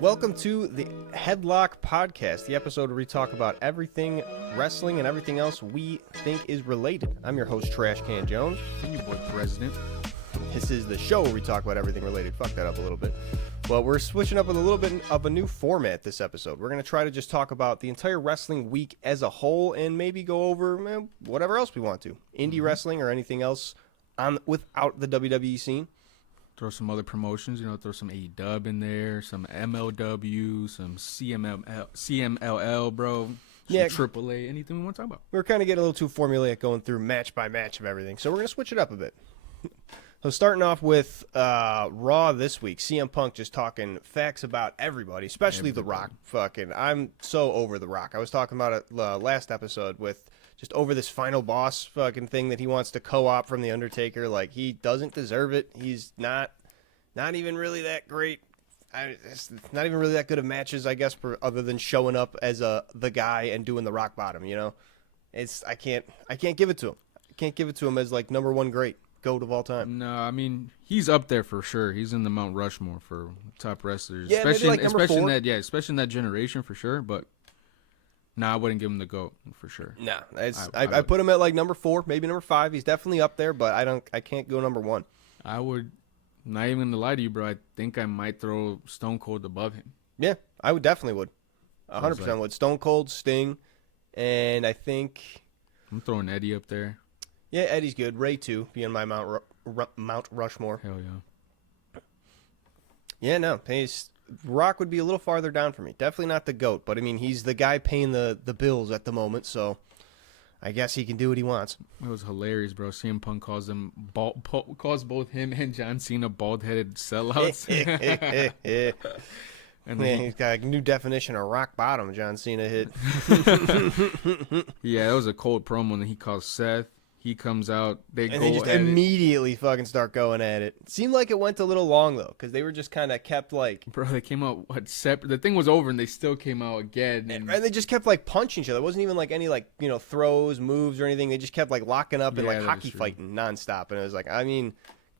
Welcome to the HeadLock podcast, the episode where we talk about everything wrestling and everything else we think is related. I'm your host, Trash Can Jones. And your boy, President. This is the show where we talk about everything related. Fuck that up a little bit. But we're switching up with a little bit of a new format this episode. We're going to try to just talk about the entire wrestling week as a whole and maybe go over whatever else we want to. Indie wrestling or anything else without the WWE scene. Throw some other promotions, throw some AEW in there, some MLW, some CMLL, bro. Yeah. AAA, anything we want to talk about. We're kind of getting a little too formulaic going through match by match of everything. So we're going to switch it up a bit. So starting off with Raw this week, CM Punk just talking facts about everybody, especially The Rock. I'm so over The Rock. I was talking about it last episode with just over this final boss fucking thing that he wants to co-op from The Undertaker. Like, he doesn't deserve it. He's not even really that great. It's not even really that good of matches, I guess, other than showing up as the guy and doing the rock bottom, I can't give it to him. I can't give it to him as, like, number one great. GOAT of all time. No, I mean, he's up there for sure. He's in the Mount Rushmore for top wrestlers. Yeah, especially, maybe like number especially 4. Especially in that generation for sure. But I wouldn't give him the GOAT for sure. No, I put him at like number 4, maybe number 5. He's definitely up there, but I can't go number 1. I would, not even gonna lie to you, bro. I think I might throw Stone Cold above him. Yeah, I would definitely would. 100% would. Stone Cold, Sting, and I think I'm throwing Eddie up there. Yeah, Eddie's good. Ray, too, being my Mount Rushmore. Hell yeah. Yeah, no. Rock would be a little farther down for me. Definitely not the GOAT, but, I mean, he's the guy paying the bills at the moment, so I guess he can do what he wants. It was hilarious, bro. CM Punk calls both him and John Cena bald-headed sellouts. And then he's got a new definition of rock bottom John Cena hit. Yeah, that was a cold promo, and he calls Seth. He comes out. They just immediately fucking start going at it. It seemed like it went a little long, though, because they were just kind of kept, like... Bro, they came out, separate? The thing was over, and they still came out again. And they just kept, like, punching each other. It wasn't even, like, any, like, throws, moves, or anything. They just kept, like, locking up and, like, hockey fighting nonstop. And it was like, I mean...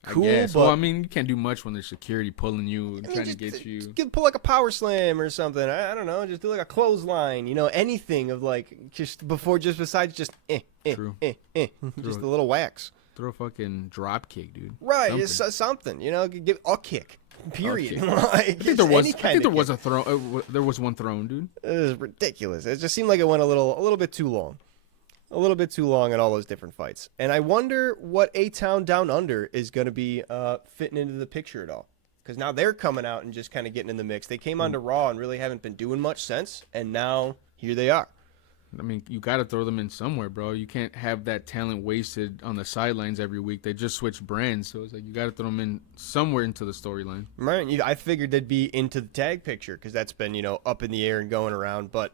Cool, but well, I mean, you can't do much when there's security pulling you and trying to get you. Just pull like a power slam or something. I don't know. Just do like a clothesline. Anything of like besides just True. Just a little wax. Throw a fucking drop kick, dude. Right, something. Give a kick. Period. I think there was a throw. There was one thrown, dude. It was ridiculous. It just seemed like it went a little bit too long. A little bit too long in all those different fights. And I wonder what A-Town Down Under is going to be fitting into the picture at all. Because now they're coming out and just kind of getting in the mix. They came onto Raw and really haven't been doing much since. And now here they are. I mean, you got to throw them in somewhere, bro. You can't have that talent wasted on the sidelines every week. They just switch brands. So it's like you got to throw them in somewhere into the storyline. Right. I figured they'd be into the tag picture because that's been, up in the air and going around. But,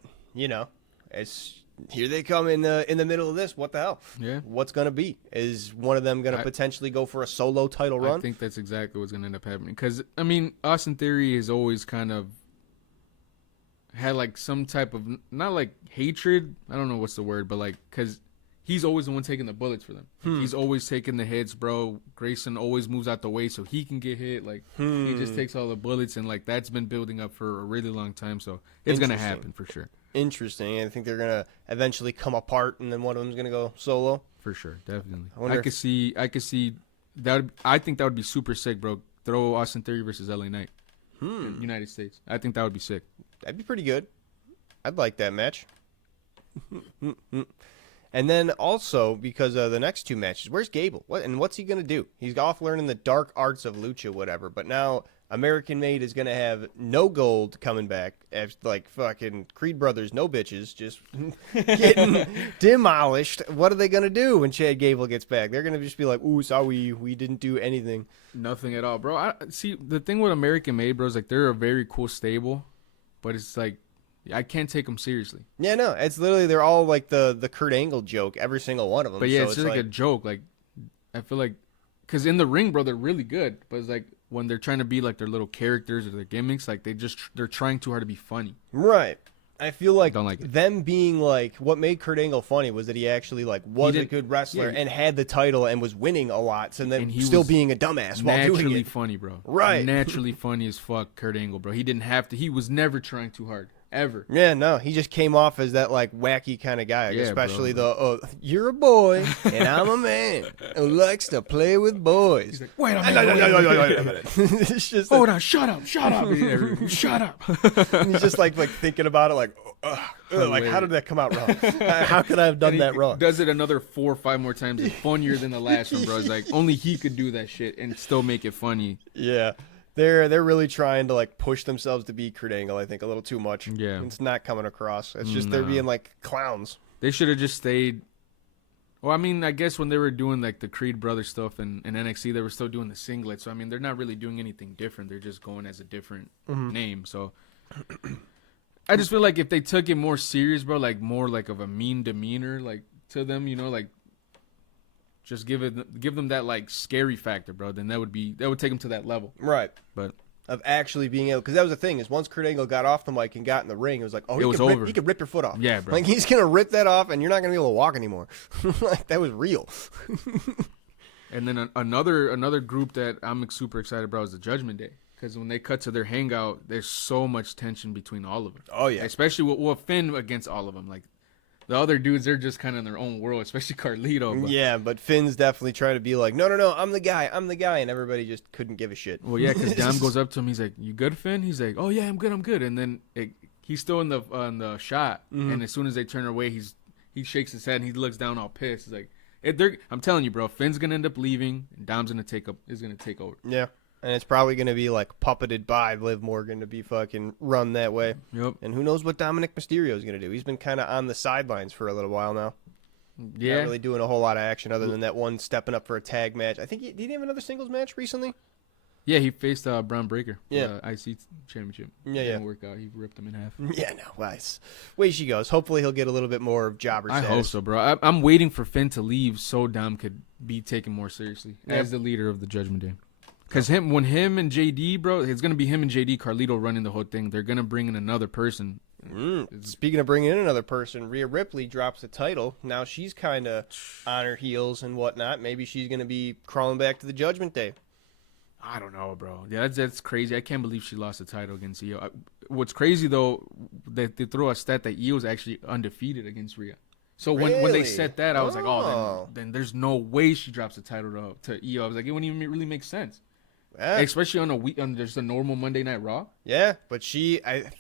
it's... Here they come in the middle of this. What the hell? Yeah. What's going to be? Is one of them going to potentially go for a solo title run? I think that's exactly what's going to end up happening. Because, I mean, Austin Theory has always kind of had, like, some type of, not like hatred. I don't know what's the word, but, like, because he's always the one taking the bullets for them. He's always taking the hits, bro. Grayson always moves out the way so he can get hit. Like, he just takes all the bullets, and, like, that's been building up for a really long time. So it's going to happen for sure. Interesting. I think they're going to eventually come apart, and then one of them's going to go solo. For sure, definitely. I could see that. I think that would be super sick, bro. Throw Austin Theory versus LA Knight in United States. I think that would be sick. That'd be pretty good. I'd like that match. And then also, because of the next two matches, where's Gable? What's he going to do? He's off learning the dark arts of lucha, whatever. But now American Made is going to have no gold coming back. Like fucking Creed Brothers, no bitches, just getting demolished. What are they going to do when Chad Gable gets back? They're going to just be like, ooh, sorry, we didn't do anything. Nothing at all, bro. See, the thing with American Made, bro, is like they're a very cool stable, but it's like, I can't take them seriously. Yeah, no, it's literally, they're all like the Kurt Angle joke, every single one of them. But yeah, so it's just like a joke. Like, I feel like, because in the ring, bro, they're really good. But it's like, when they're trying to be like their little characters or their gimmicks, like they're trying too hard to be funny. Right. I feel like, Don't like it. them being like, what made Kurt Angle funny was that he actually like was a good wrestler and had the title and was winning a lot, so then he still was being a dumbass while doing naturally it. funny, bro. Right. Naturally funny as fuck, Kurt Angle, bro. He didn't have to. He was never trying too hard. Ever. Yeah, no, he just came off as that like wacky kind of guy, Yeah, especially bro. you're a boy and I'm a man who likes to play with boys. He's like, wait a minute. It's just Hold on, shut up. Shut up. and he's just like thinking about it, like, like how did that come out wrong? How could I have done that wrong? Does it another 4 or 5 more times. It's funnier than the last one, bro. It's like only he could do that shit and still make it funny. Yeah. They're really trying to like push themselves to be Kurt Angle, I think, a little too much. Yeah. It's not coming across. It's just they're being like clowns. They should have just stayed. Well, I mean, I guess when they were doing like the Creed Brothers stuff in NXT, they were still doing the singlet. So I mean, they're not really doing anything different. They're just going as a different name. So I just feel like if they took it more serious, bro, like more like of a mean demeanor, like to them, you know, like just give them that like scary factor, bro. Then that would take them to that level, Right. But of actually being able, because that was the thing, is once Kurt Angle got off the mic and got in the ring, it was like, oh, he could rip your foot off. Yeah, bro. Like he's gonna rip that off, and you're not gonna be able to walk anymore. Like that was real. And then another group that I'm super excited about is the Judgment Day, because when they cut to their hangout, there's so much tension between all of them. Oh yeah, especially with Finn against all of them. Like the other dudes, they're just kind of in their own world, especially Carlito. But, yeah, but Finn's definitely trying to be like, no, I'm the guy, and everybody just couldn't give a shit. Well, yeah, because Dom goes up to him, he's like, "You good, Finn?" He's like, "Oh yeah, I'm good." And then he's still in the shot, and as soon as they turn away, he shakes his head and he looks down all pissed. He's like, I'm telling you, bro, Finn's gonna end up leaving, and Dom's gonna take over. Yeah. And it's probably going to be, like, puppeted by Liv Morgan to be fucking run that way. Yep. And who knows what Dominic Mysterio is going to do. He's been kind of on the sidelines for a little while now. Yeah. Not really doing a whole lot of action other than that one stepping up for a tag match. I think did he have another singles match recently? Yeah, he faced Braun Breaker. Yeah. IC championship. Yeah, Didn't work out. He ripped him in half. Yeah, no, nice. Way she goes. Hopefully he'll get a little bit more of jobber status. I hope so, bro. I'm waiting for Finn to leave so Dom could be taken more seriously as the leader of the Judgment Day. Because when him and JD, bro, it's going to be him and JD, Carlito running the whole thing. They're going to bring in another person. Speaking of bringing in another person, Rhea Ripley drops the title. Now she's kind of on her heels and whatnot. Maybe she's going to be crawling back to the Judgment Day. I don't know, bro. Yeah, that's crazy. I can't believe she lost the title against Io. What's crazy, though, they throw a stat that Io's actually undefeated against Rhea. So when they set that, I was like, then there's no way she drops the title to Io. I was like, it wouldn't even really make sense. Yeah. Especially on just a normal Monday Night Raw. Yeah, but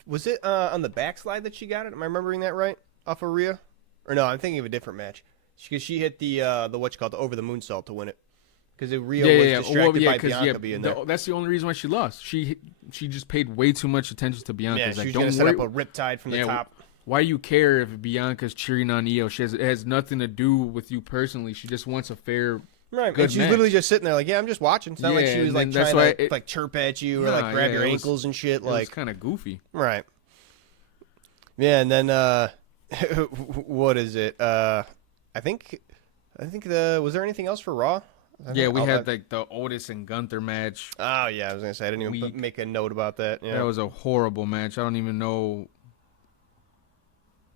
was it on the backslide that she got it? Am I remembering that right? Off of Rhea? Or no, I'm thinking of a different match. Because she hit the over the moonsault to win it. Because Rhea was distracted by Bianca being there. That's the only reason why she lost. She just paid way too much attention to Bianca. Yeah, she's going to set up a riptide from the top. Why you care if Bianca's cheering on Io? It has nothing to do with you personally. She just wants a fair. Right, and she's literally just sitting there like, yeah, I'm just watching. It's not like she was like trying to like chirp at you or like grab your ankles and shit. Like, it's kind of goofy. Right. Yeah, and then what is it? I think was there anything else for Raw? Yeah, we had like the Otis and Gunther match. Oh yeah, I was gonna say I didn't even make a note about that. Yeah. That was a horrible match. I don't even know.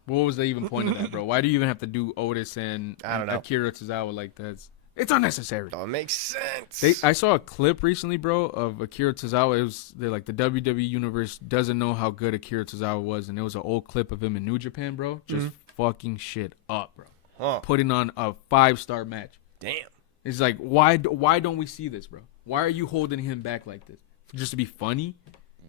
What was the even point of that, bro? Why do you even have to do Otis and Akira Tozawa like that? It's unnecessary. Don't make sense. I saw a clip recently, bro, of Akira Tozawa. They're like the WWE universe doesn't know how good Akira Tozawa was, and it was an old clip of him in New Japan, bro, just fucking shit up, bro. Huh. Putting on a 5-star match. Damn. It's like why don't we see this, bro? Why are you holding him back like this? Just to be funny?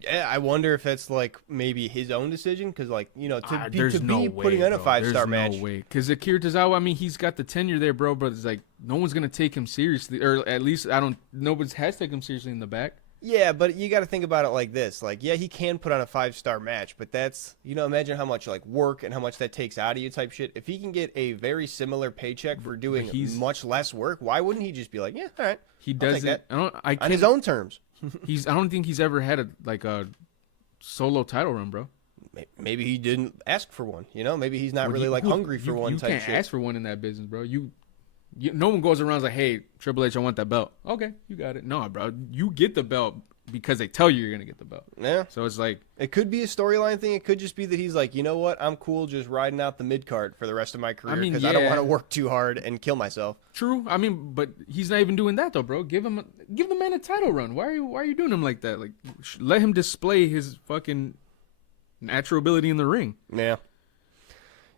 Yeah, I wonder if that's like maybe his own decision because, like, you know, to be putting on a 5-star match. There's no way. Because Akira Tozawa, I mean, he's got the tenure there, bro. But it's like no one's gonna take him seriously, or at least nobody has taken him seriously in the back. Yeah, but you got to think about it like this. Like, yeah, he can put on a 5-star match, but that's, you know, imagine how much like work and how much that takes out of you type shit. If he can get a very similar paycheck for doing much less work, why wouldn't he just be like, yeah, all right, he does it on his own terms. I don't think he's ever had a solo title run, bro. Maybe he didn't ask for one. You know, maybe he's not hungry for one. You type can't shit. ask for one in that business, bro. No one goes around like, hey, Triple H, I want that belt. Okay, you got it. No, bro, you get the belt because they tell you're gonna get the belt. Yeah. So it's like It could be a storyline thing. It could just be that he's like, you know what? I'm cool just riding out the mid card for the rest of my career because I don't want to work too hard and kill myself. True. I mean, but he's not even doing that though, bro. Give the man a title run. Why are you doing him like that? Like, let him display his fucking natural ability in the ring. Yeah.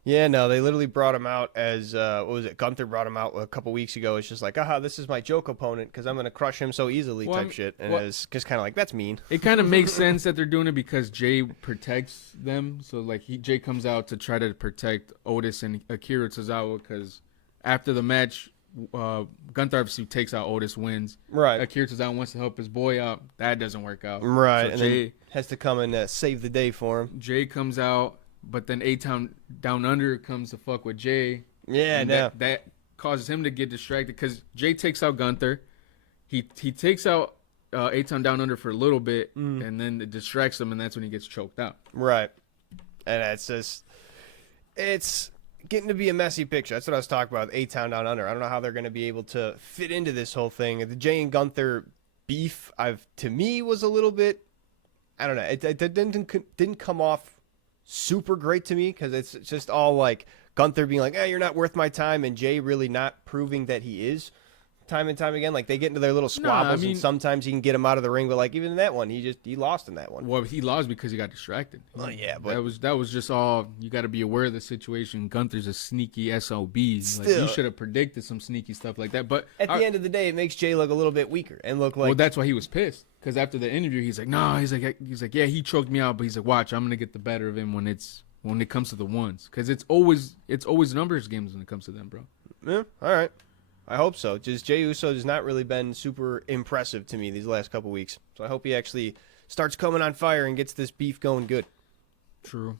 Yeah, no, they literally brought him out as, what was it? Gunther brought him out a couple weeks ago. It's just like, this is my joke opponent because I'm going to crush him so easily type shit. And it's just kind of like, that's mean. It kind of makes sense that they're doing it because Jay protects them. So, like, Jay comes out to try to protect Otis and Akira Tozawa because after the match, Gunther obviously takes out Otis, wins. Right. Akira Tozawa wants to help his boy out. That doesn't work out. Right. So and Jay then has to come and save the day for him. Jay comes out. But then A-Town Down Under comes to fuck with Jay. Yeah, no. That causes him to get distracted because Jay takes out Gunther. He takes out A-Town Down Under for a little bit, and then it distracts him, and that's when he gets choked out. Right. And it's getting to be a messy picture. That's what I was talking about, A-Town Down Under. I don't know how they're going to be able to fit into this whole thing. The Jay and Gunther beef, to me, was a little bit, I don't know. It didn't come off super great to me because it's just all like Gunther being like, you're not worth my time, and Jay really not proving that he is time and time again. Like, they get into their little squabbles, and sometimes he can get him out of the ring, but like even in that one, he lost in that one. Well, he lost because he got distracted. Oh yeah, but that was just all. You got to be aware of the situation. Gunther's a sneaky SOB. Like, you should have predicted some sneaky stuff like that. But at the end of the day, it makes Jay look a little bit weaker and look like. Well, that's why he was pissed. Because after the interview, he's like, no, he's like, yeah, he choked me out, but he's like, watch, I'm gonna get the better of him when it comes to the ones, because it's always numbers games when it comes to them, bro. Yeah, all right. I hope so. Just Jey Uso has not really been super impressive to me these last couple weeks. So I hope he actually starts coming on fire and gets this beef going good. True.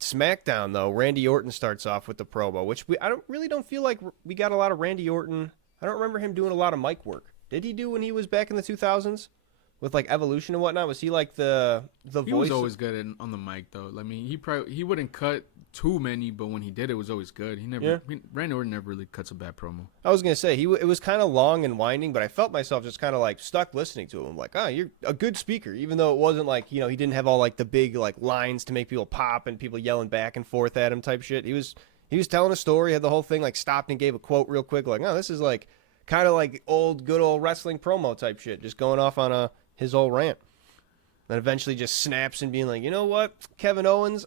SmackDown, though, Randy Orton starts off with the promo, which I don't feel like we got a lot of Randy Orton. I don't remember him doing a lot of mic work. Did he do when he was back in the 2000s? With like Evolution and whatnot, was he like the voice? He was always good on the mic though. I mean, he wouldn't cut too many, but when he did, it was always good. Randy Orton never really cuts a bad promo. I was gonna say it was kind of long and winding, but I felt myself just kind of like stuck listening to him. Like, you're a good speaker, even though it wasn't like he didn't have all like the big like lines to make people pop and people yelling back and forth at him type shit. He was telling a story, had the whole thing like stopped and gave a quote real quick, like, this is like kind of like good old wrestling promo type shit, just going off on his old rant. Then eventually just snaps and being like, you know what, Kevin Owens,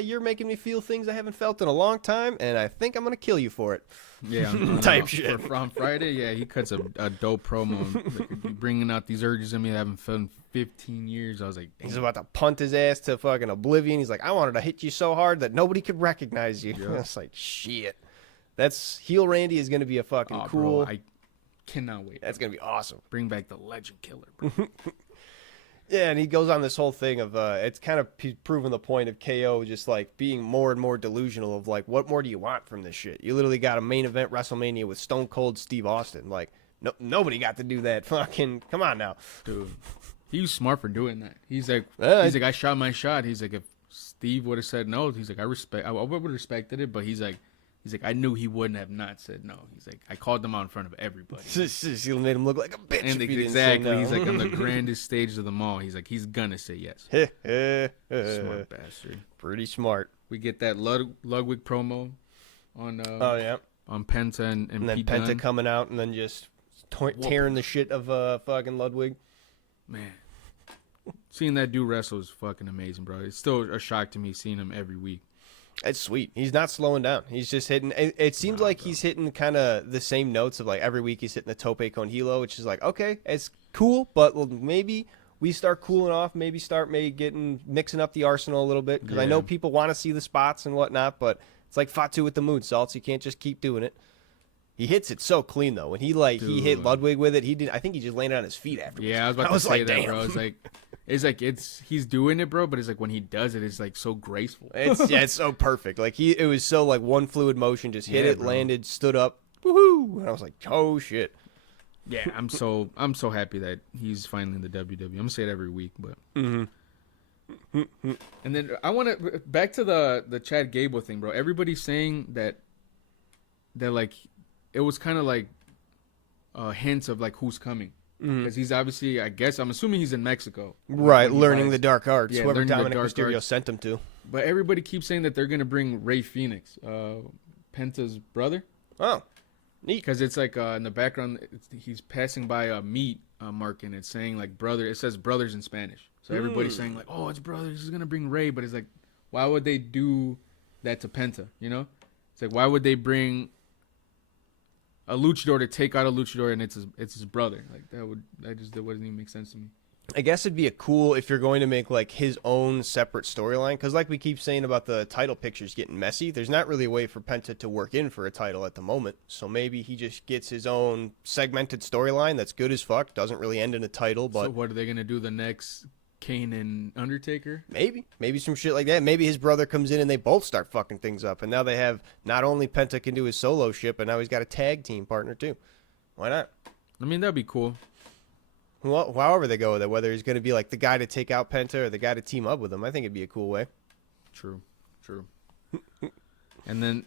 you're making me feel things I haven't felt in a long time, and I think I'm going to kill you for it. Yeah. Type shit. On Friday, yeah, he cuts a dope promo. Like, bringing out these urges in me I haven't felt in 15 years. I was like, damn. He's about to punt his ass to fucking oblivion. He's like, I wanted to hit you so hard that nobody could recognize you. Yeah. It's like, shit. That's heel Randy is going to be a fucking cool. Bro, I cannot wait. That's going to be awesome. Bring back the Legend Killer, bro. Yeah, and he goes on this whole thing of it's kind of proving the point of KO just like being more and more delusional of like, what more do you want from this shit? You literally got a main event WrestleMania with Stone Cold Steve Austin. Like, nobody got to do that. Fucking come on now, dude. He was smart for doing that. He's like, I shot my shot. He's like, if Steve would have said no, he's like, I would have respected it, but he's like, I knew he wouldn't have not said no. He's like, I called them out in front of everybody. He made him look like a bitch. And exactly, he's like, on the grandest stage of them all. He's like, he's gonna say yes. Smart bastard. Pretty smart. We get that Ludwig promo on on Penta and then Pete Penta Dunne. coming out and then just tearing the shit of fucking Ludwig. Man, seeing that dude wrestle is fucking amazing, bro. It's still a shock to me seeing him every week. It's sweet. He's not slowing down. He's just hitting. It seems like he's hitting kind of the same notes of like every week he's hitting the tope con hilo, which is like, okay, it's cool, but maybe we start cooling off. Maybe start mixing up the arsenal a little bit because I know people want to see the spots and whatnot, but it's like Fatu with the moon salts. You can't just keep doing it. He hits it so clean though. When he hit Ludwig with it, he did. I think he just landed on his feet afterwards. Yeah, I was about to say that, bro. He's doing it, bro. But it's like when he does it, it's like so graceful. It's so perfect. Like it was so like one fluid motion. Just hit it, bro. Landed, stood up, woohoo! And I was like, oh shit. Yeah, I'm so happy that he's finally in the WWE. I'm gonna say it every week, but. Mm-hmm. And then I want to back to the Chad Gable thing, bro. Everybody's saying that like. It was kind of like hints of like who's coming. because he's obviously, I guess, I'm assuming he's in Mexico. Right, learning the dark arts. Yeah, Whoever learning the Dominic dark Mysterio arts. sent him to. But everybody keeps saying that they're gonna bring Rey Fenix, Penta's brother. Oh, neat. Because it's like in the background, he's passing by a meat mark, and it's saying like brother. It says brothers in Spanish. So everybody's saying like, oh, it's brothers. He's gonna bring Rey, but it's like, why would they do that to Penta? You know, it's like, why would they bring a luchador to take out a luchador, and it's his brother? That wouldn't even make sense to me. I guess it'd be a cool if you're going to make like his own separate storyline, because like we keep saying about the title pictures getting messy, there's not really a way for Penta to work in for a title at the moment. So maybe he just gets his own segmented storyline that's good as fuck, doesn't really end in a title. But so what are they gonna do the next Kane and Undertaker? Maybe some shit like that. Maybe his brother comes in and they both start fucking things up, and now they have not only Penta can do his solo shit, but now he's got a tag team partner too. Why not? I mean, that'd be cool. Well, however they go with it, whether he's going to be like the guy to take out Penta or the guy to team up with him, I think it'd be a cool way. True. And then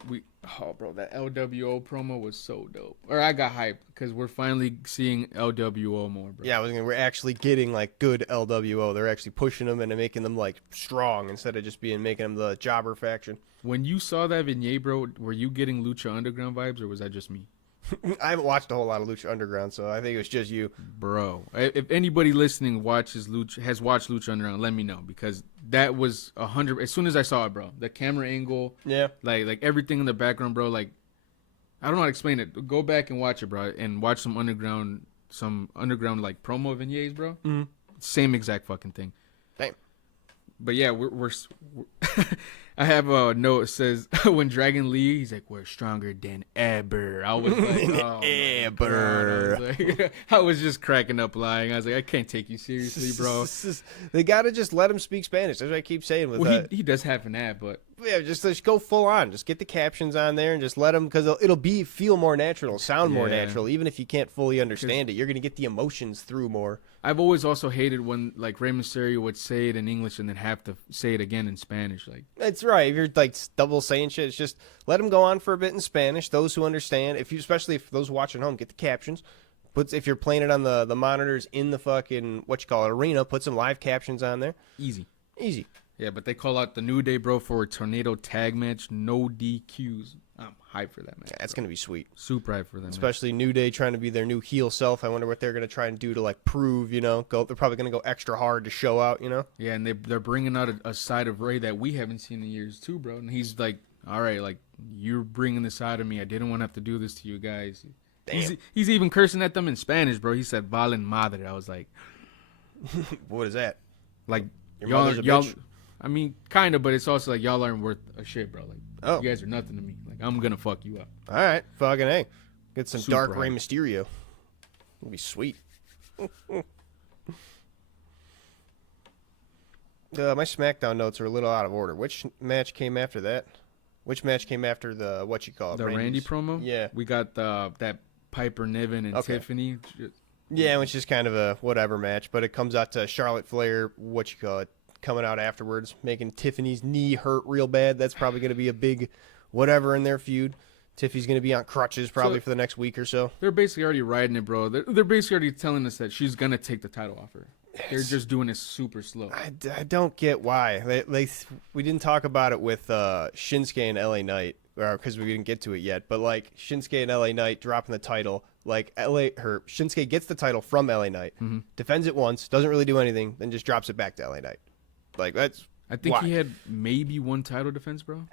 bro, that LWO promo was so dope. Or I got hyped because we're finally seeing LWO more, bro. Yeah, we're actually getting like good LWO. They're actually pushing them and making them like strong instead of just making them the jobber faction. When you saw that vignette, bro, were you getting Lucha Underground vibes, or was that just me? I haven't watched a whole lot of Lucha Underground, so I think it was just you. Bro, if anybody listening has watched Lucha Underground, let me know, because that was 100. As soon as I saw it, bro, the camera angle, yeah, like everything in the background, bro. Like, I don't know how to explain it. Go back and watch it, bro, and watch some underground like promo vignettes, bro. Mm-hmm. Same exact fucking thing. Damn. But yeah, we're I have a note that says when Dragon Lee, he's like, we're stronger than ever. I was like, oh, ever. I was just cracking up lying. I was like, I can't take you seriously, bro. They gotta just let him speak Spanish. That's what I keep saying. With he does have an ad, but yeah, just go full on. Just get the captions on there and just let him, because it'll feel more natural, sound more natural. Even if you can't fully understand it, you're gonna get the emotions through more. I've always also hated when like Rey Mysterio would say it in English and then have to say it again in Spanish. Like, that's right. If you're like double saying shit, it's just let them go on for a bit in Spanish. Those who understand, especially if those watching home, get the captions. If you're playing it on the monitors in the fucking arena, put some live captions on there. Easy. Yeah, but they call out the New Day, bro, for a tornado tag match, no DQs. I'm hyped for that match. Yeah, that's gonna be sweet. Super hyped for that Especially New Day trying to be their new heel self. I wonder what they're gonna try and do to like prove, they're probably gonna go extra hard to show out, Yeah, and they're bringing out a side of Rey that we haven't seen in years too, bro. And he's like, all right, like, you're bringing this out of me. I didn't want to have to do this to you guys. Damn. He's even cursing at them in Spanish, bro. He said "valen madre." I was like, what is that? Like, Your mother's a bitch? I mean, kind of, but it's also like y'all aren't worth a shit, bro. Like, you guys are nothing to me. Like, I'm gonna fuck you up. All right, fucking A. Get some Super dark Rey hype. Mysterio. It'll be sweet. My SmackDown notes are a little out of order. Which match came after that? Which match came after the The Randy promo? Yeah. We got that Piper Niven and Tiffany. Yeah, which is kind of a whatever match, but it comes out to Charlotte Flair, coming out afterwards, making Tiffany's knee hurt real bad. That's probably going to be a big whatever in their feud. Tiffany's going to be on crutches probably for the next week or so. They're basically already riding it, bro. They're basically already telling us that she's going to take the title off her. They're just doing it super slow. I don't get why. We didn't talk about it with Shinsuke and LA Knight, because we didn't get to it yet. But like Shinsuke and LA Knight dropping the title, like Shinsuke gets the title from LA Knight, defends it once, doesn't really do anything, then just drops it back to LA Knight. Like I think why? he had maybe one title defense, bro.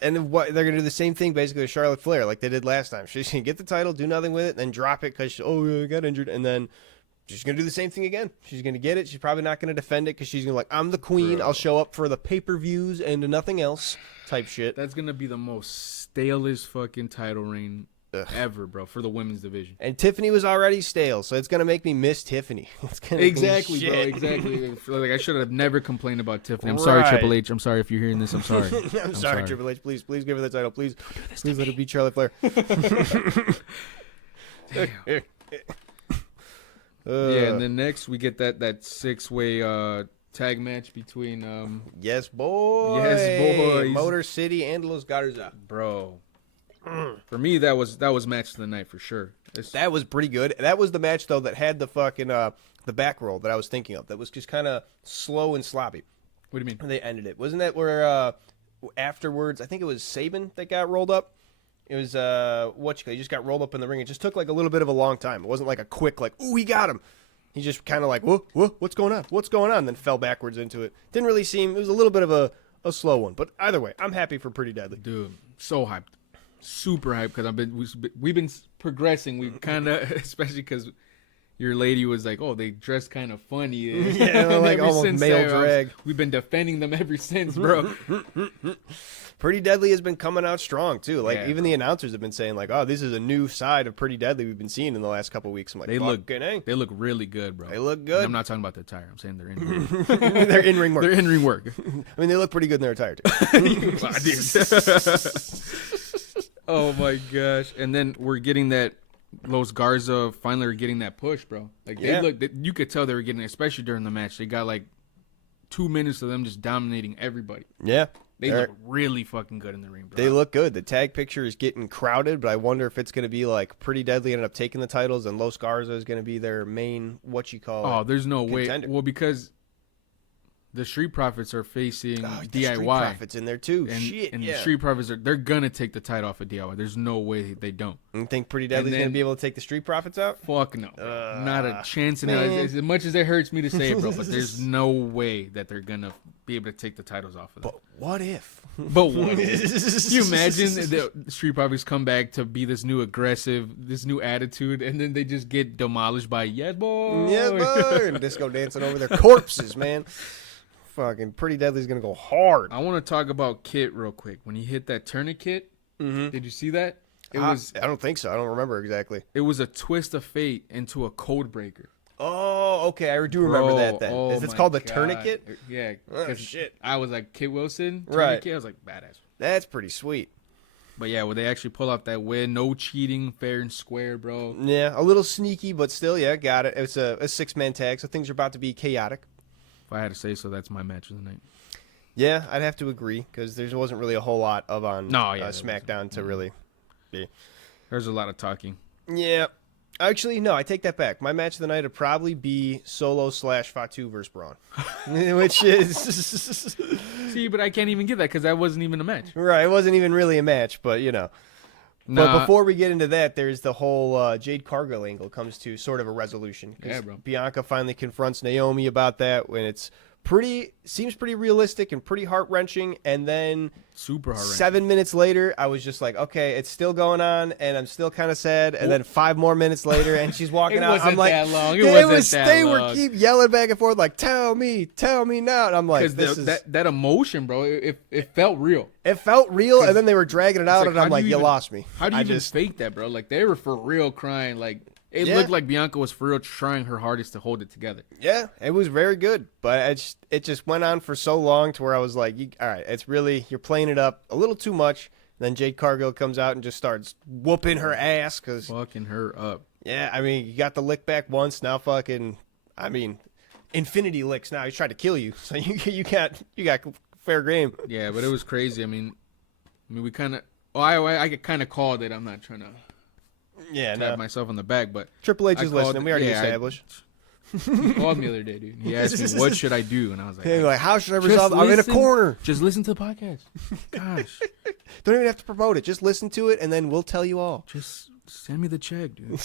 And what they're gonna do the same thing basically with Charlotte Flair, like they did last time. She's gonna get the title, do nothing with it, then drop it because I got injured, and then she's going to do the same thing again. She's going to get it. She's probably not going to defend it because she's going to I'm the queen. Bro. I'll show up for the pay-per-views and nothing else type shit. That's going to be the most stalest fucking title reign ever, bro, for the women's division. And Tiffany was already stale, so it's going to make me miss Tiffany. It's gonna exactly, bro. Exactly. Like, I should have never complained about Tiffany. I'm sorry, Triple H. I'm sorry if you're hearing this. I'm sorry. I'm sorry, Triple H. Please give her the title. Please let her beat Charlotte Flair. Yeah, and then next we get that 6-way tag match between Yes boy Motor City and Los Garza. Bro, For me, that was match of the night for sure. That was pretty good. That was the match though that had the fucking the back roll that I was thinking of. That was just kind of slow and sloppy. What do you mean? They ended it. Wasn't that where afterwards? I think it was Sabin that got rolled up. It was he just got rolled up in the ring. It just took like a little bit of a long time. It wasn't like a quick like, ooh, he got him. He just kind of like, whoa, what's going on? What's going on? Then fell backwards into it. Didn't really seem. It was a little bit of a slow one. But either way, I'm happy for Pretty Deadly. Dude, so hyped, super hyped because we've been progressing. We kind of, especially because your lady was like, oh, they dress kind of funny. Yeah, like almost male drag. We've been defending them ever since, bro. Pretty Deadly has been coming out strong too. Like Yeah, even the announcers have been saying like, "Oh, this is a new side of Pretty Deadly we've been seeing in the last couple of weeks." I'm like, They look really good, bro. They look good. And I'm not talking about the attire. I'm saying they're in ring. They're in ring work. They're in ring work. I mean, they look pretty good in their attire too. Oh my gosh! And then we're getting that. Los Garza finally are getting that push, bro. Like you could tell they were getting it, especially during the match. They got like 2 minutes of them just dominating everybody. Yeah. They look really fucking good in the ring, bro. They look good. The tag picture is getting crowded, but I wonder if it's going to be like Pretty Deadly ended up taking the titles and Los Garza is going to be their main, there's no contender. way. Well, because the Street Profits are facing DIY. The Street Profits in there too. And the Street Profits they're going to take the title off of DIY. There's no way they don't. You think Pretty Deadly's going to be able to take the Street Profits out? Fuck no. Not a chance in it. As much as it hurts me to say it, bro, but there's no way that they're going to be able to take the titles off of them. But what if? But what if? Can you imagine the Street Profits come back to be this new aggressive, this new attitude, and then they just get demolished by Yes Boy. Yes Boy. And Disco dancing over their corpses, man. Fucking Pretty Deadly's going to go hard. I want to talk about Kit real quick. When he hit that tourniquet, did you see that? I don't think so. I don't remember exactly. It was a twist of fate into a code breaker. Oh, okay. I do remember that then. It's called the tourniquet? Yeah. Oh, shit. I was like, Kit Wilson, tourniquet. Right. I was like, badass. That's pretty sweet. But yeah, they actually pull out that win. No cheating, fair and square, bro. Yeah, a little sneaky, but still, yeah, got it. It's a six-man tag, so things are about to be chaotic. If I had to say so, that's my match of the night. Yeah, I'd have to agree because there wasn't really a whole lot of on SmackDown to really be. There's a lot of talking. Yeah. Actually, no, I take that back. My match of the night would probably be Solo/Fatu versus Braun, which is... See, but I can't even get that because that wasn't even a match. Right, it wasn't even really a match, but, you know. But before we get into that, there's the whole Jade Cargill angle comes to sort of a resolution. Yeah, bro. Bianca finally confronts Naomi about that when it's seems pretty realistic and pretty heart-wrenching, and then super heart-wrenching. 7 minutes later, I was just like, okay, it's still going on, and I'm still kind of sad, and then 5 more minutes later, and she's walking out. I'm like, that long. They were keep yelling back and forth, like, tell me now, and I'm like, that emotion, bro, it felt real. It felt real, and then they were dragging it out, and I'm like, you lost me. How do you even fake that, bro? Like, they were for real crying, like... It looked like Bianca was for real trying her hardest to hold it together. Yeah, it was very good, but it just went on for so long to where I was like, all right, it's really, you're playing it up a little too much. And then Jade Cargill comes out and just starts whooping her ass. Fucking her up. Yeah, I mean, you got the lick back once, now fucking, I mean, infinity licks now. He's trying to kill you, so you got fair game. Yeah, but it was crazy. I mean, we kind of, I kind of called it. I'm not trying to. Yeah, tap myself on the back, but Triple H is listening. We already established. He called me the other day, dude. He asked me, what should I do? And I was like, like how should I resolve it? I'm in a corner. Just listen to the podcast. Gosh. Don't even have to promote it. Just listen to it, and then we'll tell you all. Just send me the check, dude.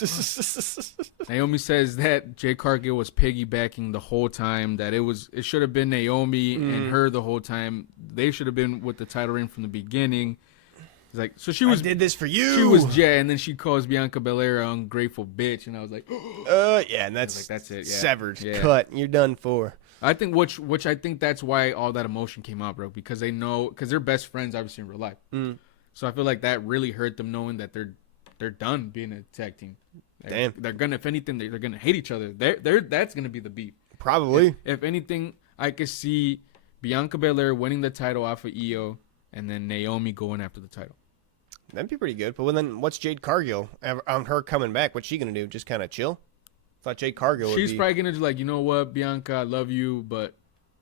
Naomi says that Jade Cargill was piggybacking the whole time, that it should have been Naomi and her the whole time. They should have been with the title reign from the beginning. It's like, so I did this for you. She was Jay, and then she calls Bianca Belair an ungrateful bitch, and I was like, yeah, and that's it. Yeah. Severed, cut. You're done for. I think which I think that's why all that emotion came out, bro, because they know, because they're best friends, obviously in real life. So I feel like that really hurt them, knowing that they're done being a tag team. Damn, they're gonna, if anything, they're gonna hate each other. That's gonna be the beef. Probably. If anything, I could see Bianca Belair winning the title off of Io, and then Naomi going after the title. That'd be pretty good. But then what's Jade Cargill on her coming back? What's she going to do? Just kind of chill? I thought Jade Cargill She's probably going to do like, you know what, Bianca, I love you, but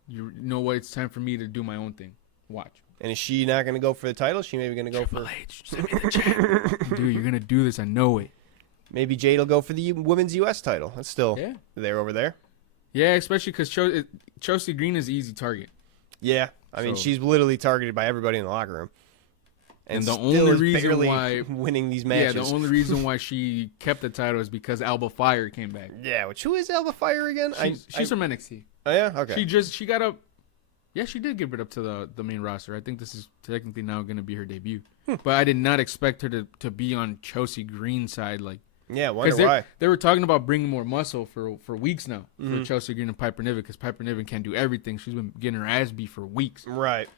you know what? It's time for me to do my own thing. Watch. And is she not going to go for the title? Is she maybe going to go Triple for... H, send me the check. Dude, you're going to do this. I know it. Maybe Jade will go for the women's U.S. title. That's still there over there. Yeah, especially because Chelsea Green is an easy target. Yeah. I mean, she's literally targeted by everybody in the locker room. And the only reason why winning these matches. Yeah, the only reason why she kept the title is because Alba Fire came back. Yeah, which who is Alba Fire again? She's from NXT. Oh yeah, okay. She got up. Yeah, she did get rid up to the main roster. I think this is technically now going to be her debut. But I did not expect her to be on Chelsea Green's side. Like, yeah, wonder why. They were talking about bringing more muscle for weeks now for Chelsea Green and Piper Niven because Piper Niven can't do everything. She's been getting her ass beat for weeks. Right.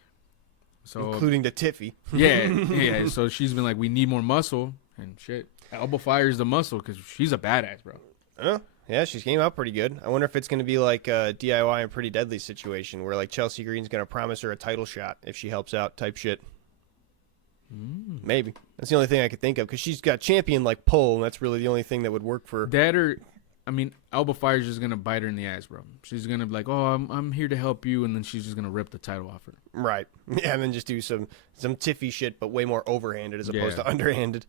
So including the Tiffy. Yeah. So she's been like, we need more muscle and shit. Alba Fire is the muscle because she's a badass, bro. Yeah, she came out pretty good. I wonder if it's going to be like a DIY and Pretty Deadly situation where like Chelsea Green's going to promise her a title shot if she helps out type shit. Maybe. That's the only thing I could think of because she's got champion like pull, and that's really the only thing that would work for that. Or, I mean, Alba Fire's just gonna bite her in the ass, bro. She's gonna be like, "Oh, I'm here to help you," and then she's just gonna rip the title off her. Right. Yeah, and then just do some Tiffy shit, but way more overhanded as opposed to underhanded.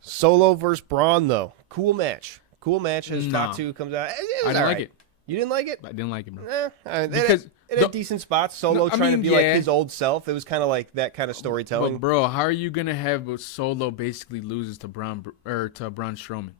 Solo versus Braun though, cool match. As Fatu comes out. I didn't like it. You didn't like it? I didn't like it, bro. Because it had decent spots. Solo trying to be like his old self. It was kind of like that kind of storytelling. But bro, how are you gonna have Solo basically loses to Braun Strowman?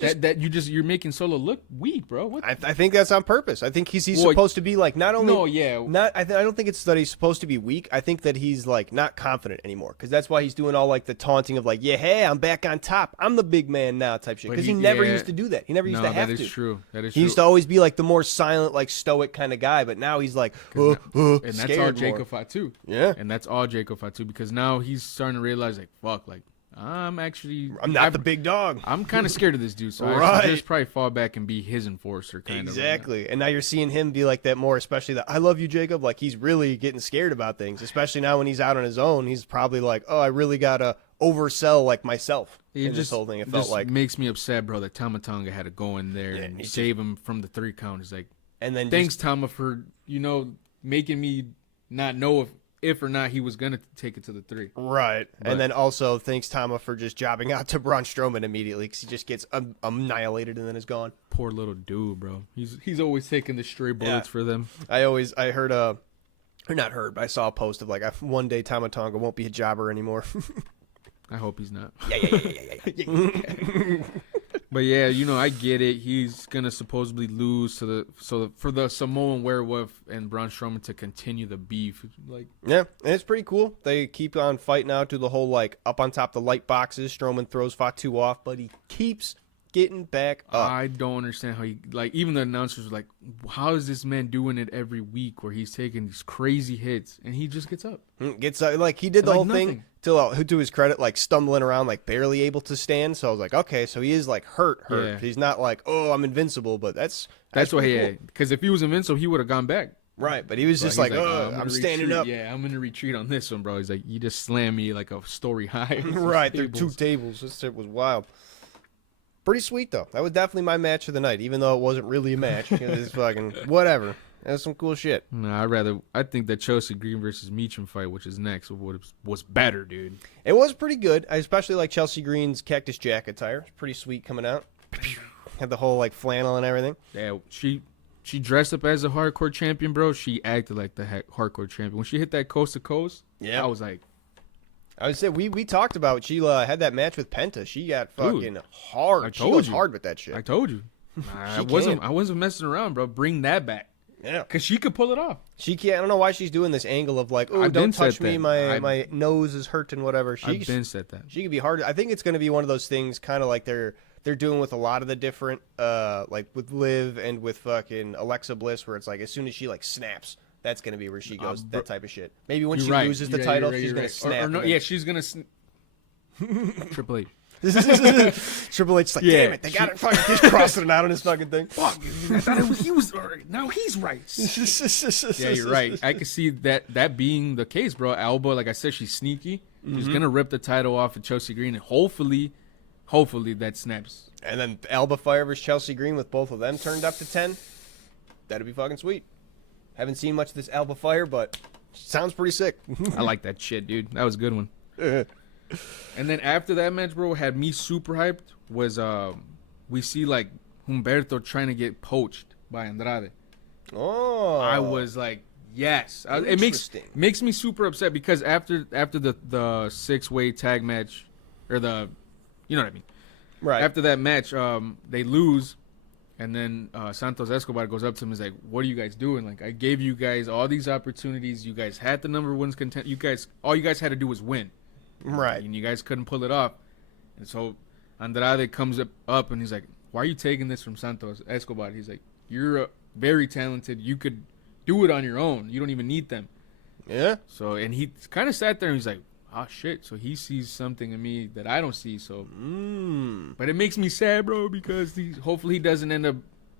You're making Solo look weak, bro. What? I think that's on purpose. I think he's supposed to be like not only I don't think it's that he's supposed to be weak. I think that he's like not confident anymore because that's why he's doing all like the taunting of like hey, I'm back on top. I'm the big man now type shit because he never used to do that. He never used to have to. That is true. He used to always be like the more silent, like stoic kind of guy, but now he's like and that's all Jacob Fatu. Yeah, and that's all Jacob Fatu because now he's starting to realize like fuck like. I'm not the big dog. I'm kind of scared of this dude, so I should just probably fall back and be his enforcer. Exactly. Right, and now you're seeing him be like that more, especially that I love you, Jacob. Like he's really getting scared about things, especially now when he's out on his own. He's probably like, oh, I really gotta oversell like myself. This whole thing, it felt like makes me upset, bro. That Tama Tonga had to go in there and save him from the 3 count. It's like, and then thanks Tama for making me not know if or not he was going to take it to the 3. Right. And then also thanks Tama for just jobbing out to Braun Strowman immediately because he just gets annihilated and then is gone. Poor little dude, bro. He's always taking the stray bullets for them. I heard or not heard, but I saw a post of like one day Tama Tonga won't be a jobber anymore. I hope he's not. Yeah. But yeah, I get it. He's gonna supposedly lose for the Samoan Werewolf and Braun Strowman to continue the beef. And it's pretty cool. They keep on fighting out to the whole like up on top of the light boxes. Strowman throws Fatu off, but he keeps getting back up. I don't understand how even the announcers were like, how is this man doing it every week where he's taking these crazy hits and he just gets up? Like he did the whole thing to his credit, like stumbling around, like barely able to stand. So I was like, okay, so he is like hurt. Yeah. He's not like, oh, I'm invincible, but that's what he had. Because if he was invincible, he would have gone back. Right, but he was just like, oh, I'm standing up. Yeah, I'm going to retreat on this one, bro. He's like, you just slammed me like a story high. Right, through 2 tables. This shit was wild. Pretty sweet, though. That was definitely my match of the night, even though it wasn't really a match. It was fucking whatever. That was some cool shit. No, I think that Chelsea Green versus Meacham fight, which is next, was better, dude. It was pretty good. I especially like Chelsea Green's Cactus Jack attire. It's pretty sweet coming out. Had the whole like flannel and everything. Yeah, she dressed up as a hardcore champion, bro. She acted like the hardcore champion. When she hit that coast to coast, I was like, I would say we talked about she had that match with Penta. She got fucking hard. She goes hard with that shit. I told you. I wasn't messing around, bro. Bring that back. Yeah, because she could pull it off. She can't. I don't know why she's doing this angle of like, oh, don't touch me. My nose is hurting. Whatever. I've been said that. She could be hard. I think it's going to be one of those things, kind of like they're doing with a lot of the different, like with Liv and with fucking Alexa Bliss, where it's like as soon as she like snaps. That's going to be where she goes, that type of shit. Maybe when she loses the title, she's going to snap. She's going to Triple H. Triple H's like, damn it, they got it fucking just crossing it out on his fucking thing. Fuck, I thought he was right. Now he's right. Yeah, you're right. I can see that being the case, bro. Alba, like I said, she's sneaky. She's going to rip the title off of Chelsea Green, and hopefully that snaps. And then Alba Fire versus Chelsea Green with both of them turned up to 10. That'd be fucking sweet. Haven't seen much of this Alba Fire, but Sounds pretty sick. I like that shit, dude. That was a good one. And then after that match, bro, had me super hyped was we see like Humberto trying to get poached by Andrade. Oh. I was like, yes. It makes me super upset because after the 6-way tag match, or the, you know what I mean. Right. After that match, they lose, and then Santos Escobar goes up to him and is like, "What are you guys doing? Like, I gave you guys all these opportunities. You guys had the number one content. All you guys had to do was win. Right. And you guys couldn't pull it off." And so Andrade comes up and he's like, "Why are you taking this from Santos Escobar?" He's like, "You're very talented. You could do it on your own. You don't even need them." Yeah. So, and he kind of sat there and he's like, "Oh shit!" So he sees something in me that I don't see. So, but it makes me sad, bro, because hopefully he doesn't end up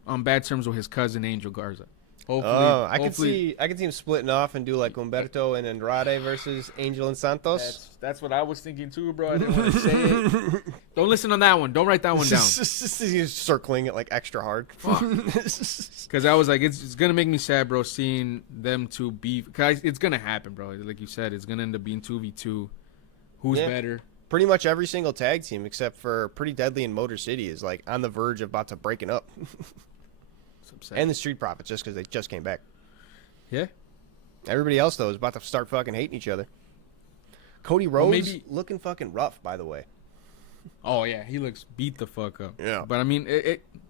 on bad terms with his cousin Angel Garza. Hopefully, I could see him splitting off and do like Humberto and Andrade versus Angel and Santos. That's what I was thinking too, bro. I didn't want to say it. Don't listen on that one. Don't write that one down. He's circling it like extra hard. Because I was like, it's gonna make me sad, bro, seeing them two beef. Cause it's gonna happen, bro. Like you said, it's gonna end up being 2v2. Who's better? Pretty much every single tag team except for Pretty Deadly and Motor City is like on the verge of about to breaking up. And the Street Profits, just because they just came back. Yeah. Everybody else, though, is about to start fucking hating each other. Cody Rhodes looking fucking rough, by the way. Oh, yeah. He looks beat the fuck up. Yeah. But, I mean,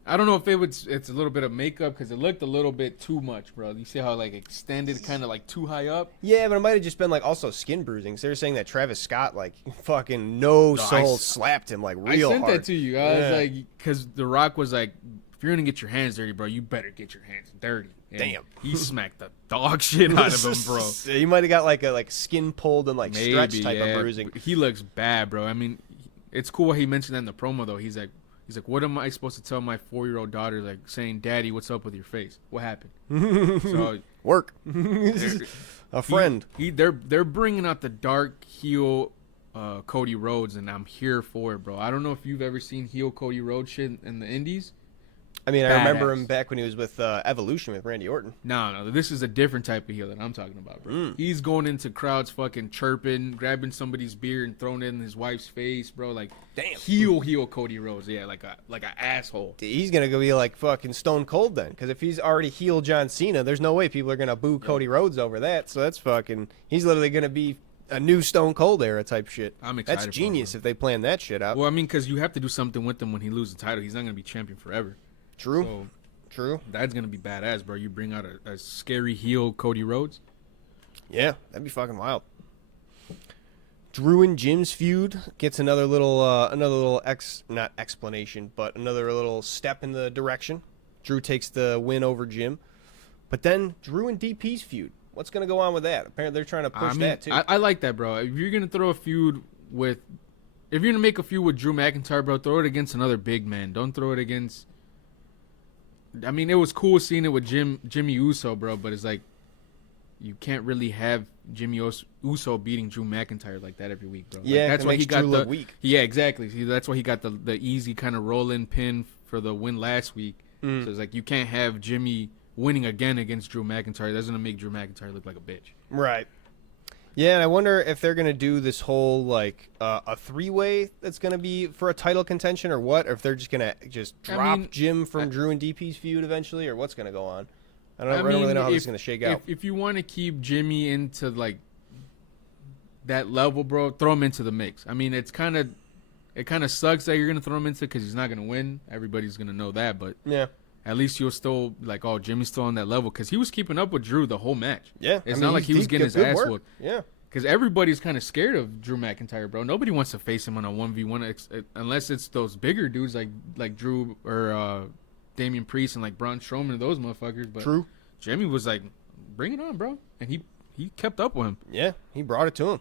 I don't know if it's a little bit of makeup because it looked a little bit too much, bro. You see how, like, extended kind of, like, too high up? Yeah, but it might have just been, like, also skin bruising. So they were saying that Travis Scott, like, fucking slapped him, like, real hard. I sent that to you. I was like, because The Rock was like, if you're going to get your hands dirty, bro, you better get your hands dirty. And damn. He smacked the dog shit out of him, bro. He might have got like a skin pulled and like stretch type of bruising. He looks bad, bro. I mean, it's cool he mentioned that in the promo, though. He's like, what am I supposed to tell my 4-year-old daughter, like, saying, "Daddy, what's up with your face? What happened?" So work. A friend. They're bringing out the dark heel Cody Rhodes, and I'm here for it, bro. I don't know if you've ever seen heel Cody Rhodes shit in the indies. I mean, I remember him back when he was with Evolution with Randy Orton. No, this is a different type of heel that I'm talking about, bro. He's going into crowds fucking chirping, grabbing somebody's beer and throwing it in his wife's face, bro. Like, damn. Heel Cody Rhodes. Yeah, like an asshole. He's going to go be like fucking Stone Cold then, because if he's already heel John Cena, there's no way people are going to boo Cody Rhodes over that. So that's fucking, he's literally going to be a new Stone Cold era type shit. I'm excited. That's genius if they plan that shit out. Well, I mean, because you have to do something with him when he loses the title. He's not going to be champion forever. True. That's going to be badass, bro. You bring out a scary heel Cody Rhodes. Yeah, that'd be fucking wild. Drew and Jim's feud gets another little not explanation, but another little step in the direction. Drew takes the win over Jim. But then Drew and DP's feud. What's going to go on with that? Apparently they're trying to push that too. I like that, bro. If you're going to throw a feud with if you're going to make a feud with Drew McIntyre, bro, throw it against another big man. Don't throw it against I mean, it was cool seeing it with Jimmy Uso, bro, but it's like you can't really have Jimmy Uso beating Drew McIntyre like that every week, bro. Yeah, like, that's why he got Drew look weak. Yeah, exactly. See, that's why he got the easy kind of roll-in pin for the win last week. So it's like you can't have Jimmy winning again against Drew McIntyre. That's gonna make Drew McIntyre look like a bitch. Right. Yeah, and I wonder if they're gonna do this whole like a 3-way that's gonna be for a title contention or what, or if they're just gonna drop Jim from Drew and DP's feud eventually, or what's gonna go on. I don't really know how this is gonna shake out. If you want to keep Jimmy into like that level, bro, throw him into the mix. I mean, it kind of sucks that you're gonna throw him into because he's not gonna win. Everybody's gonna know that, but yeah. At least you'll still like, oh, Jimmy's still on that level because he was keeping up with Drew the whole match. Yeah, it's not like he was getting his ass whooped. Yeah, because everybody's kind of scared of Drew McIntyre, bro. Nobody wants to face him on a 1v1 unless it's those bigger dudes like Drew or Damian Priest and like Braun Strowman and those motherfuckers. But true, Jimmy was like, bring it on, bro, and he kept up with him. Yeah, he brought it to him.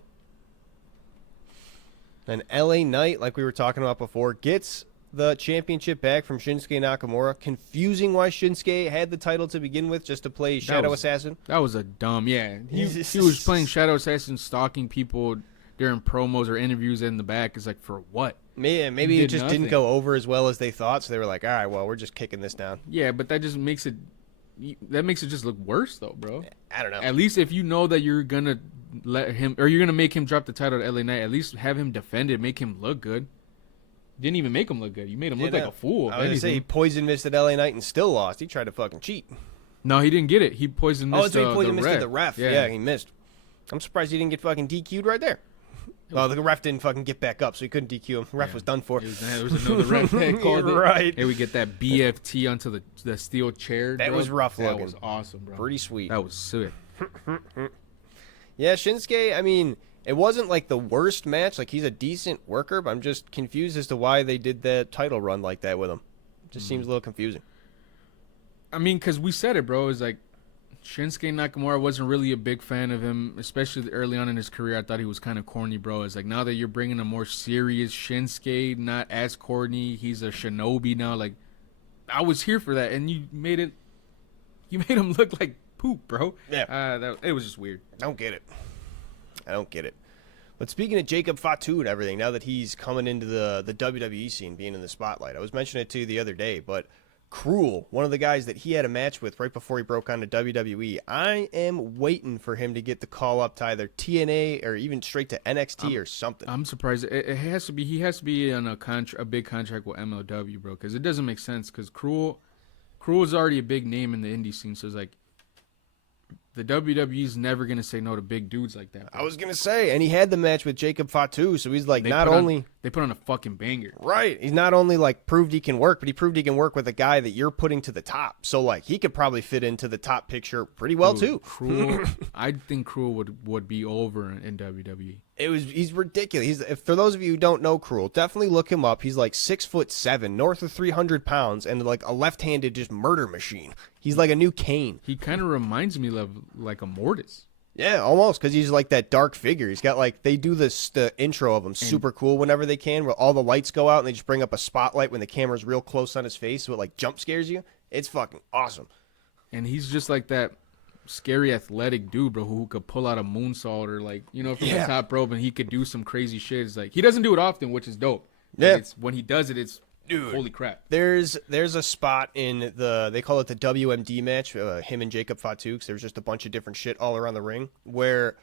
And LA Knight, like we were talking about before, gets the championship back from Shinsuke Nakamura. Confusing why Shinsuke had the title to begin with, just to play Shadow Assassin. That was a dumb, yeah. He was playing Shadow Assassin, stalking people during promos or interviews in the back. It's like, for what? Yeah, maybe it just didn't go over as well as they thought, so they were like, all right, well, we're just kicking this down. Yeah, but that just makes it that makes it just look worse, though, bro. I don't know. At least if you know that you're gonna let him, or you're gonna make him drop the title to LA Knight, at least have him defend it, make him look good. Didn't even make him look good. You made him look like a fool. I was gonna say he poison misted LA Knight and still lost. He tried to fucking cheat. No, he didn't get it. He poison missed. So he poison misted the ref. Yeah, he missed. I'm surprised he didn't get fucking DQ'd right there. Well, the ref didn't fucking get back up, so he couldn't DQ him. The ref was done for. There was another ref that called it. Right. Hey, we get that BFT onto the steel chair. That was rough looking. That was awesome, bro. Pretty sweet. That was sick. Yeah, Shinsuke, I mean, it wasn't like the worst match. Like, he's a decent worker, but I'm just confused as to why they did that title run like that with him. It just seems a little confusing. I mean, because we said it, bro. It's like, Shinsuke Nakamura, wasn't really a big fan of him, especially early on in his career. I thought he was kind of corny, bro. It's like, now that you're bringing a more serious Shinsuke, not as corny, he's a shinobi now. Like, I was here for that, and you made him look like poop, bro. Yeah. It was just weird. I don't get it. But speaking of Jacob Fatu and everything, now that he's coming into the WWE scene, being in the spotlight, I was mentioning it to you the other day, but Cruel, one of the guys that he had a match with right before he broke on to WWE, I am waiting for him to get the call up to either TNA or even straight to NXT or something. I'm surprised. It has to be. He has to be on a big contract with MLW, bro, because it doesn't make sense. Because Cruel is already a big name in the indie scene, so it's like the WWE's never gonna say no to big dudes like that, bro. I was gonna say, and he had the match with Jacob Fatu, so he's like they put on a fucking banger. Right. He's not only like proved he can work, but he proved he can work with a guy that you're putting to the top. So like he could probably fit into the top picture pretty well too. Cruel, I think Cruel would be over in WWE. He's ridiculous. For those of you who don't know Cruel, definitely look him up. He's like 6'7", north of 300 pounds, and like a left-handed just murder machine. He's like a new Kane. He kind of reminds me of like a Mortis. Yeah, almost, because he's like that dark figure. He's got like, they do the intro of him super cool whenever they can, where all the lights go out and they just bring up a spotlight when the camera's real close on his face, so it like jump scares you. It's fucking awesome. And he's just like that scary athletic dude, bro, who could pull out a moonsault or like, from the top rope, and he could do some crazy shit. It's like, he doesn't do it often, which is dope. Yeah. When he does it, it's dude, holy crap. There's a spot in they call it the WMD match, him and Jacob Fatu, because there's just a bunch of different shit all around the ring, where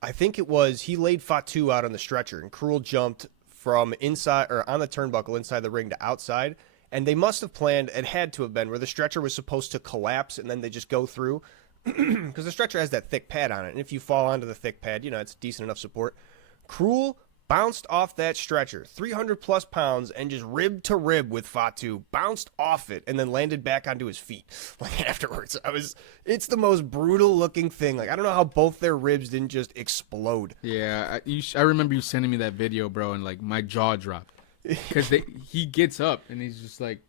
I think it was he laid Fatu out on the stretcher, and Cruel jumped from inside or on the turnbuckle inside the ring to outside, and they must have planned, it had to have been, where the stretcher was supposed to collapse and then they just go through. Because the stretcher has that thick pad on it, and if you fall onto the thick pad, it's decent enough support. Cruel bounced off that stretcher, 300-plus pounds, and just rib to rib with Fatu, bounced off it, and then landed back onto his feet. Like, afterwards, it's the most brutal-looking thing. Like, I don't know how both their ribs didn't just explode. Yeah, I remember you sending me that video, bro, and, like, my jaw dropped. Because he gets up, and he's just like,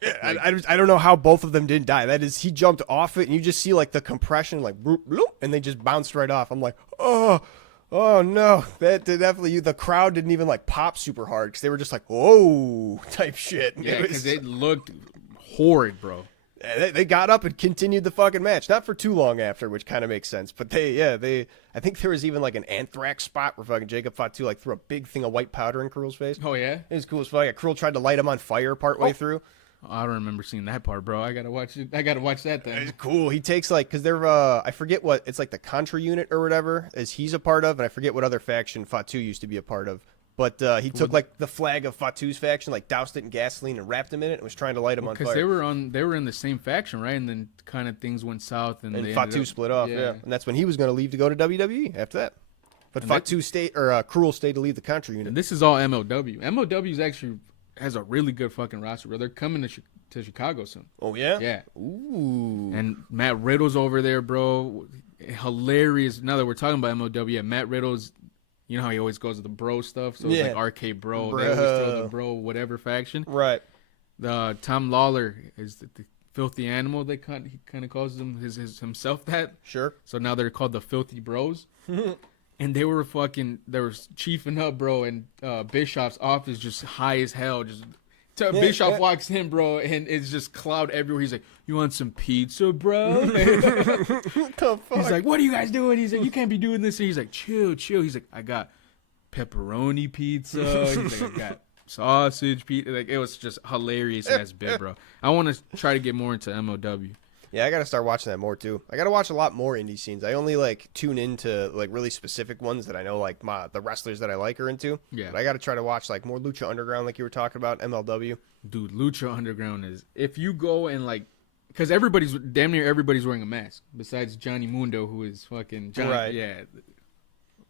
yeah, I don't know how both of them didn't die. That is, he jumped off it, and you just see like the compression, like bloop, bloop, and they just bounced right off. I'm like, oh no, that definitely. The crowd didn't even like pop super hard because they were just like, whoa, type shit. Yeah, because it looked horrid, bro. They got up and continued the fucking match, not for too long after, which kind of makes sense. But I think there was even like an anthrax spot where fucking Jacob Fatu like threw a big thing of white powder in Cruel's face. Oh yeah, it was cool as fuck. Yeah, Cruel tried to light him on fire partway through. I don't remember seeing that part, bro. I gotta watch it. I gotta watch that then. It's cool. He takes like, because they're I forget what it's like, the Contra unit or whatever as he's a part of, and I forget what other faction Fatu used to be a part of. But he took like the flag of Fatu's faction, like doused it in gasoline and wrapped him in it, and was trying to light him on fire. Because they were in the same faction, right? And then kind of things went south, and Fatu split off. Yeah, and that's when he was going to leave to go to WWE after that. But Fatu stayed, or Cruel stayed to lead the Contra unit. And this is all MLW. MLW's actually has a really good fucking roster, bro. They're coming to Chicago soon. Oh, yeah? Yeah. Ooh. And Matt Riddle's over there, bro. Hilarious. Now that we're talking about MLW, Matt Riddle's, you know how he always goes with the bro stuff? So it's like RK Bro. They always throw the bro whatever faction. Right. Tom Lawler is the filthy animal. He kind of calls himself that. Sure. So now they're called the Filthy Bros. And they were chiefing up, bro, and Bischoff's office just high as hell. Bischoff walks in, bro, and it's just cloud everywhere. He's like, "You want some pizza, bro?" What the fuck? He's like, "What are you guys doing?" He's like, "You can't be doing this." And he's like, "Chill." He's like, "I got pepperoni pizza." He's like, "I got sausage pizza." Like, it was just hilarious ass bit, bro. I want to try to get more into MOW. Yeah, I got to start watching that more too. I got to watch a lot more indie scenes. I only like tune into like really specific ones that I know like the wrestlers that I like are into. Yeah. But I got to try to watch like more Lucha Underground like you were talking about, MLW. Dude, Lucha Underground is, if you go and like, because damn near everybody's wearing a mask besides Johnny Mundo, who is fucking Johnny. Right. Yeah.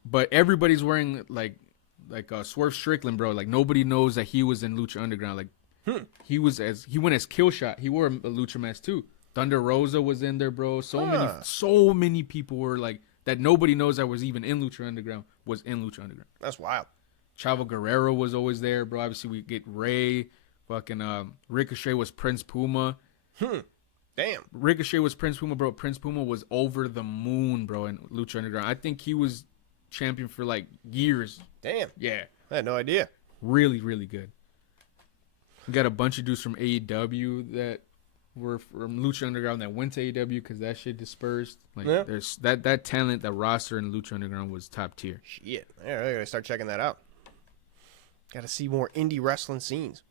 But everybody's wearing like Swerve Strickland, bro. Like nobody knows that he was in Lucha Underground. Like he went as Killshot. He wore a Lucha mask too. Thunder Rosa was in there, bro. So many people were like that. Nobody knows that was even in Lucha Underground. Was in Lucha Underground. That's wild. Chavo Guerrero was always there, bro. Obviously, we get Ray. Fucking Ricochet was Prince Puma. Damn. Ricochet was Prince Puma, bro. Prince Puma was over the moon, bro, in Lucha Underground. I think he was champion for like years. Damn. Yeah. I had no idea. Really, really good. We got a bunch of dudes from AEW that were from Lucha Underground that went to AEW because that shit dispersed. Like there's that talent, that roster in Lucha Underground was top tier. Shit. Yeah, I gotta start checking that out. Gotta see more indie wrestling scenes.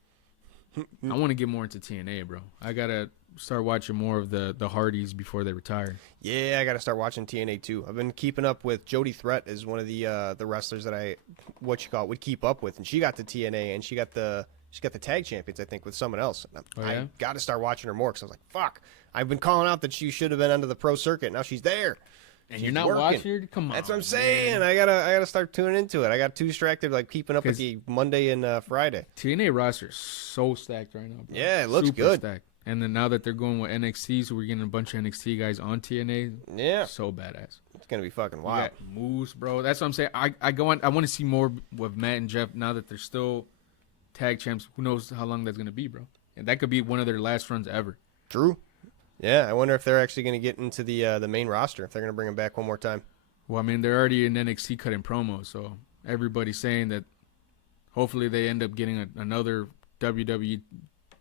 I want to get more into TNA, bro. I gotta start watching more of the Hardys before they retire. Yeah, I gotta start watching TNA too. I've been keeping up with Jody Threat as one of the wrestlers that I would keep up with, and she got to TNA and she got the tag champions, I think, with someone else. I got to start watching her more because I was like, fuck. I've been calling out that she should have been under the pro circuit. Now she's there. And you're not watching her? Come on. That's what I'm saying. I gotta start tuning into it. I got too distracted like keeping up with the Monday and Friday. TNA roster is so stacked right now, bro. Yeah, it looks super good. Stacked. And then now that they're going with NXT, so we're getting a bunch of NXT guys on TNA. Yeah. So badass. It's gonna be fucking wild. Moose, bro. That's what I'm saying. I want to see more with Matt and Jeff now that they're still tag champs. Who knows how long that's gonna be, bro? And that could be one of their last runs ever. True. Yeah, I wonder if they're actually gonna get into the main roster, if they're gonna bring them back one more time. Well, I mean, they're already in NXT cutting promos, so everybody's saying that hopefully they end up getting another WWE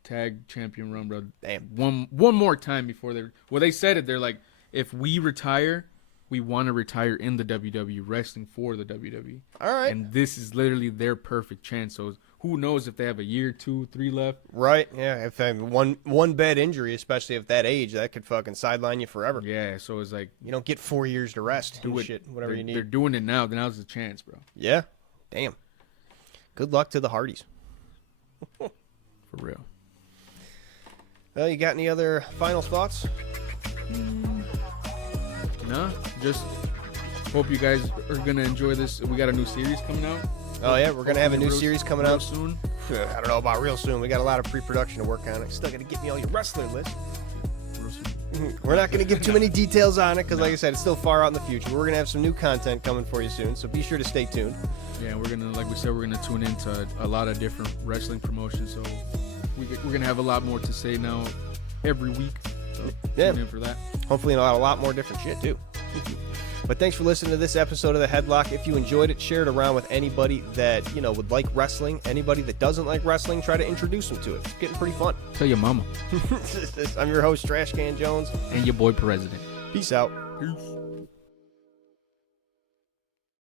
tag champion run, bro. Damn. One more time before they said it. They're like, if we retire, we want to retire in the WWE, wrestling for the WWE. All right. And this is literally their perfect chance. So who knows if they have a year, 2, 3 left? Right. Yeah. If they have one bad injury, especially at that age, that could fucking sideline you forever. Yeah. So it's like you don't get 4 years to rest. Do it. Shit, whatever you need. They're doing it now. Now's the chance, bro. Yeah. Damn. Good luck to the Hardys. For real. Well, you got any other final thoughts? No, just hope you guys are going to enjoy this. We got a new series coming out. Oh, yeah, we're going to have a new series coming out soon. I don't know about real soon. We got a lot of pre-production to work on. I still got to get me all your wrestler list. Real soon. We're not going to give too many details on it because, like I said, it's still far out in the future. We're going to have some new content coming for you soon, so be sure to stay tuned. Yeah, we're going to, like we said, we're going to tune into a lot of different wrestling promotions, so we're going to have a lot more to say now every week. So tune in for that. Hopefully a lot more different shit, too. But thanks for listening to this episode of the Headlock. If you enjoyed it, share it around with anybody that, would like wrestling. Anybody that doesn't like wrestling, try to introduce them to it. It's getting pretty fun. Tell your mama. I'm your host, Trash Can Jones. And your boy, President. Peace out. Peace.